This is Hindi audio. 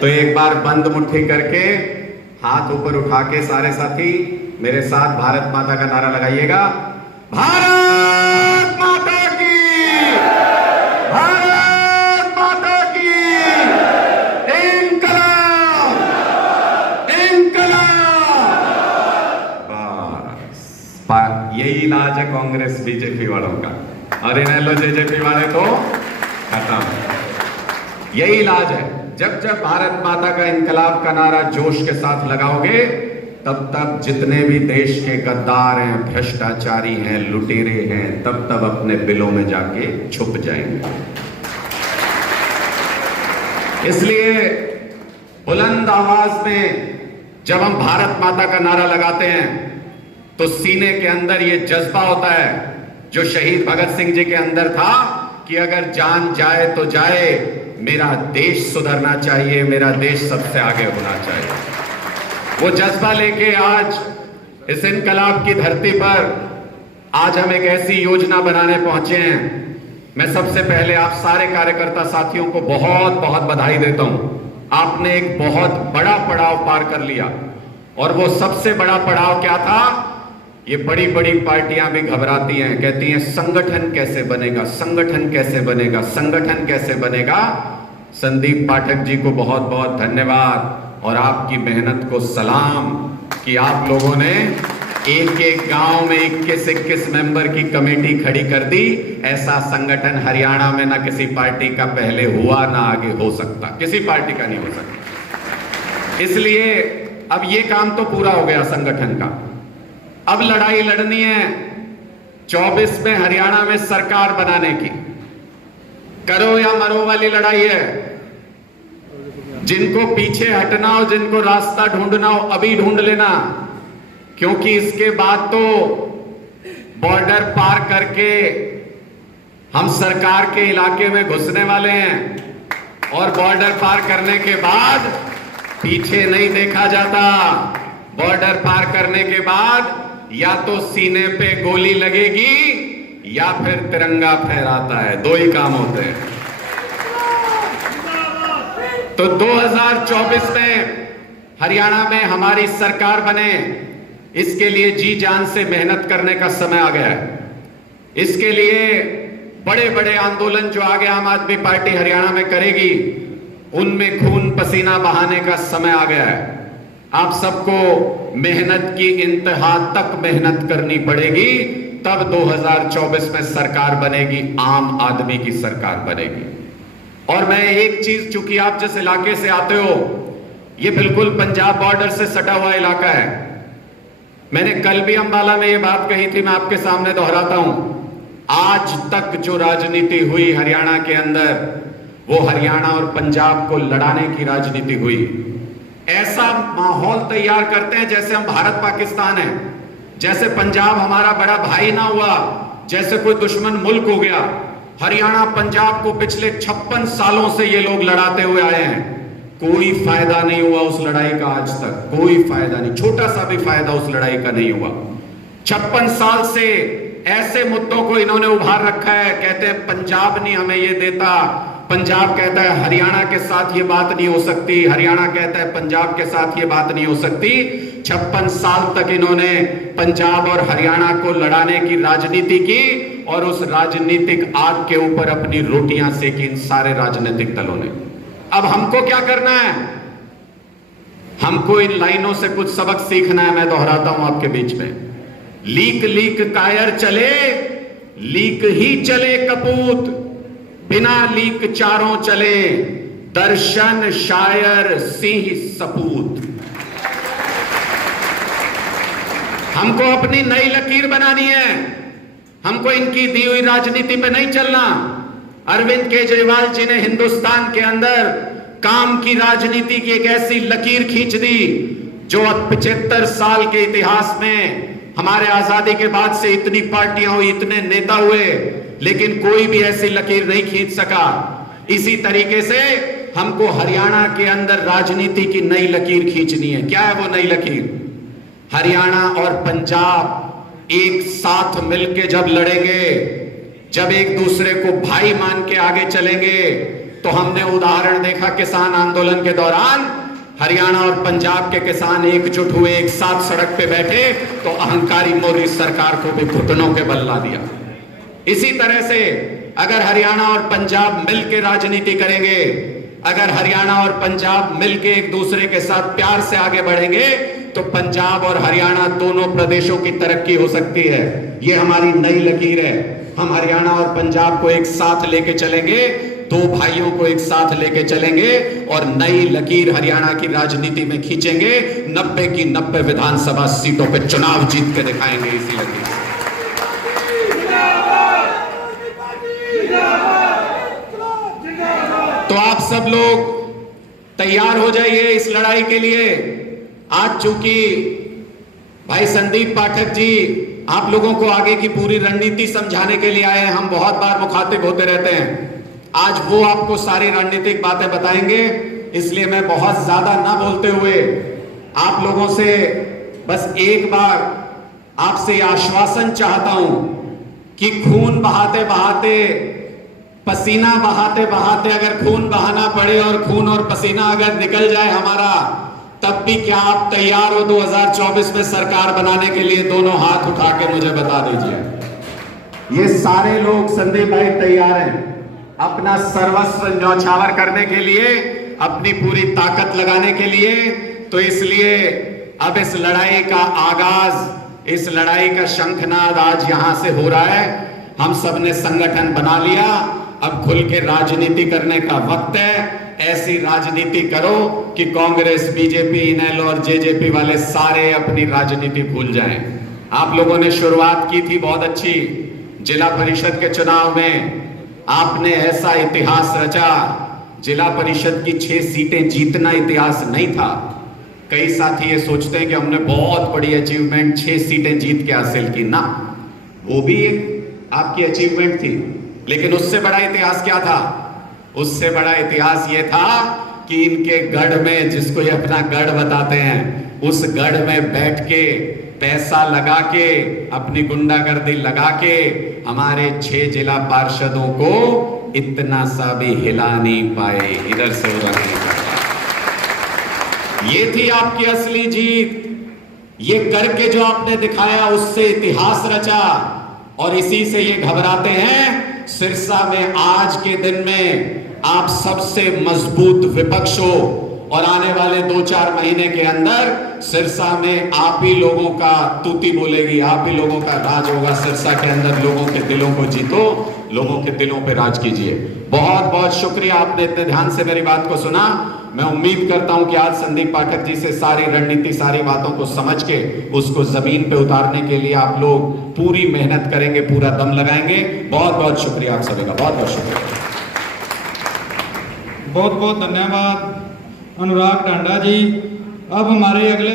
तो एक बार बंद मुट्ठी करके हाथ ऊपर उठा के सारे साथी मेरे साथ भारत माता का नारा लगाइएगा। भारत माता की, भारत माता की, इंकलाब, इंकलाब। बस यही इलाज है कांग्रेस बीजेपी वालों का, और इन्हें लो जेजेपी वाले तो खत्म। यही इलाज है। जब जब भारत माता का इनकलाब का नारा जोश के साथ लगाओगे, तब तब जितने भी देश के गद्दार हैं, भ्रष्टाचारी हैं, लुटेरे हैं, तब तब अपने बिलों में जाके छुप जाएंगे। इसलिए बुलंद आवाज में जब हम भारत माता का नारा लगाते हैं तो सीने के अंदर ये जज्बा होता है जो शहीद भगत सिंह जी के अंदर था कि अगर जान जाए तो जाए, मेरा देश सुधरना चाहिए, मेरा देश सबसे आगे होना चाहिए। वो जज्बा लेके आज इस इनकलाब की धरती पर आज हम एक ऐसी योजना बनाने पहुंचे हैं। मैं सबसे पहले आप सारे कार्यकर्ता साथियों को बहुत बहुत बधाई देता हूं। आपने एक बहुत बड़ा पड़ाव पार कर लिया, और वो सबसे बड़ा पड़ाव क्या था? ये बड़ी बड़ी पार्टियां भी घबराती हैं, कहती हैं संगठन कैसे बनेगा, संगठन कैसे बनेगा, संगठन कैसे बनेगा। संदीप पाठक जी को बहुत बहुत धन्यवाद और आपकी मेहनत को सलाम कि आप लोगों ने एक एक गांव में 21-21 मेंबर की कमेटी खड़ी कर दी। ऐसा संगठन हरियाणा में ना किसी पार्टी का पहले हुआ, ना आगे हो सकता, किसी पार्टी का नहीं हो सकता। इसलिए अब ये काम तो पूरा हो गया संगठन का। अब लड़ाई लड़नी है 24 में हरियाणा में सरकार बनाने की। करो या मरो वाली लड़ाई है। जिनको पीछे हटना हो, जिनको रास्ता ढूंढना हो, अभी ढूंढ लेना, क्योंकि इसके बाद तो बॉर्डर पार करके हम सरकार के इलाके में घुसने वाले हैं, और बॉर्डर पार करने के बाद पीछे नहीं देखा जाता। बॉर्डर पार करने के बाद या तो सीने पे गोली लगेगी या फिर तिरंगा फहराता है, दो ही काम होते हैं। तो 2024 में हरियाणा में हमारी सरकार बने, इसके लिए जी जान से मेहनत करने का समय आ गया है। इसके लिए बड़े बड़े आंदोलन जो आगे आम आदमी पार्टी हरियाणा में करेगी, उनमें खून पसीना बहाने का समय आ गया है। आप सबको मेहनत की इंतहा तक मेहनत करनी पड़ेगी, तब 2024 में सरकार बनेगी, आम आदमी की सरकार बनेगी। और मैं एक चीज, चूंकि आप जिस इलाके से आते हो, ये बिल्कुल पंजाब बॉर्डर से सटा हुआ इलाका है। मैंने कल भी अंबाला में ये बात कही थी, मैं आपके सामने दोहराता हूं। आज तक जो राजनीति हुई हरियाणा के अंदर, वो हरियाणा और पंजाब को लड़ाने की राजनीति हुई। ऐसा माहौल तैयार करते हैं जैसे हम भारत पाकिस्तान है, जैसे पंजाब हमारा बड़ा भाई ना हुआ, जैसे कोई दुश्मन मुल्क हो गया। हरियाणा पंजाब को पिछले 56 सालों से ये लोग लड़ाते हुए आए हैं। कोई फायदा नहीं हुआ उस लड़ाई का, आज तक कोई फायदा नहीं, छोटा सा भी फायदा उस लड़ाई का नहीं हुआ। 56 साल से ऐसे मुद्दों को इन्होंने उभार रखा है। कहते हैं पंजाब नहीं हमें ये देता, पंजाब कहता है हरियाणा के साथ ये बात नहीं हो सकती, हरियाणा कहता है पंजाब के साथ ये बात नहीं हो सकती। 56 साल तक इन्होंने पंजाब और हरियाणा को लड़ाने की राजनीति की, और उस राजनीतिक आग के ऊपर अपनी रोटियां सेकी इन सारे राजनीतिक दलों ने। अब हमको क्या करना है? हमको इन लाइनों से कुछ सबक सीखना है। मैं दोहराता हूं आपके बीच में, लीक लीक कायर चले, लीक ही चले कपूत, बिना लीक चारों चले, दर्शन शायर सिंह सपूत। हमको अपनी नई लकीर बनानी है। हमको इनकी दी हुई राजनीति पे नहीं चलना। अरविंद केजरीवाल जी ने हिंदुस्तान के अंदर काम की राजनीति की एक ऐसी लकीर खींच दी जो 75 साल के इतिहास में, हमारे आजादी के बाद से इतनी पार्टियां हुई, इतने नेता हुए, लेकिन कोई भी ऐसी लकीर नहीं खींच सका। इसी तरीके से हमको हरियाणा के अंदर राजनीति की नई लकीर खींचनी है। क्या है वो नई लकीर? हरियाणा और पंजाब एक साथ मिलकर जब लड़ेंगे, जब एक दूसरे को भाई मान के आगे चलेंगे, तो हमने उदाहरण देखा किसान आंदोलन के दौरान, हरियाणा और पंजाब के किसान एकजुट हुए, एक साथ सड़क पे बैठे, तो अहंकारी मोदी सरकार को भी घुटनों के बल ला दिया। इसी तरह से अगर हरियाणा और पंजाब मिलकर राजनीति करेंगे, अगर हरियाणा और पंजाब मिलकर एक दूसरे के साथ प्यार से आगे बढ़ेंगे, तो पंजाब और हरियाणा दोनों प्रदेशों की तरक्की हो सकती है। ये हमारी नई लकीर है। हम हरियाणा और पंजाब को एक साथ लेके चलेंगे, दो भाइयों को एक साथ लेके चलेंगे और नई लकीर हरियाणा की राजनीति में खींचेंगे। 90 की 90 विधानसभा सीटों पे चुनाव जीत के दिखाएंगे इसी लकीर से। तो आप सब लोग तैयार हो जाइए इस लड़ाई के लिए। आज चूंकि भाई संदीप पाठक जी आप लोगों को आगे की पूरी रणनीति समझाने के लिए आए हैं, हम बहुत बार मुखातिब होते रहते हैं, आज वो आपको सारी रणनीतिक बातें बताएंगे। इसलिए मैं बहुत ज्यादा ना बोलते हुए आप लोगों से बस एक बार आपसे आश्वासन चाहता हूं कि खून बहाते बहाते, पसीना बहाते बहाते अगर खून बहाना पड़े और खून और पसीना अगर निकल जाए हमारा, तब भी क्या आप तैयार हो 2024 में सरकार बनाने के लिए? दोनों हाथ उठा के मुझे बता दीजिए। ये सारे लोग संदीप भाई तैयार हैं अपना सर्वस्व न्यौछावर करने के लिए, अपनी पूरी ताकत लगाने के लिए। तो इसलिए अब इस लड़ाई का आगाज, इस लड़ाई का शंखनाद आज यहां से हो रहा है। हम सब ने संगठन बना लिया, अब खुल के राजनीति करने का वक्त है। ऐसी राजनीति करो कि कांग्रेस, बीजेपी, इनेलो और जेजेपी वाले सारे अपनी राजनीति भूल जाएं। आप लोगों ने शुरुआत की थी बहुत अच्छी, जिला परिषद के चुनाव में आपने ऐसा इतिहास रचा। जिला परिषद की 6 सीटें जीतना इतिहास नहीं था। कई साथी ये सोचते हैं कि हमने बहुत बड़ी अचीवमेंट 6 सीटें जीत के हासिल की। ना, वो भी एक आपकी अचीवमेंट थी, लेकिन उससे बड़ा इतिहास क्या था? उससे बड़ा इतिहास ये था कि इनके गढ़ में, जिसको ये अपना गढ़ बताते हैं, उस गढ़ में बैठ के पैसा लगा के, अपनी गुंडागर्दी लगा के हमारे 6 जिला पार्षदों को इतना सा भी हिला नहीं पाए, इधर से उधर नहीं कर पाए। ये थी आपकी असली जीत। ये करके जो आपने दिखाया, उससे इतिहास रचा और इसी से ये घबराते हैं। सिरसा में आज के दिन में आप सबसे मजबूत विपक्ष हो और आने वाले 2-4 महीने के अंदर सिरसा में आप ही लोगों का तूती बोलेगी, आप ही लोगों का राज होगा। सिरसा के अंदर लोगों के दिलों को जीतो, लोगों के दिलों पे राज कीजिए। बहुत बहुत शुक्रिया, आपने इतने ध्यान से मेरी बात को सुना। मैं उम्मीद करता हूं कि आज संदीप पाठक जी से सारी रणनीति, सारी बातों को समझ के उसको जमीन पे उतारने के लिए आप लोग पूरी मेहनत करेंगे, पूरा दम लगाएंगे। बहुत बहुत शुक्रिया आप सभी का, बहुत बहुत शुक्रिया। बहुत बहुत धन्यवाद अनुराग टांडा जी। अब हमारे अगले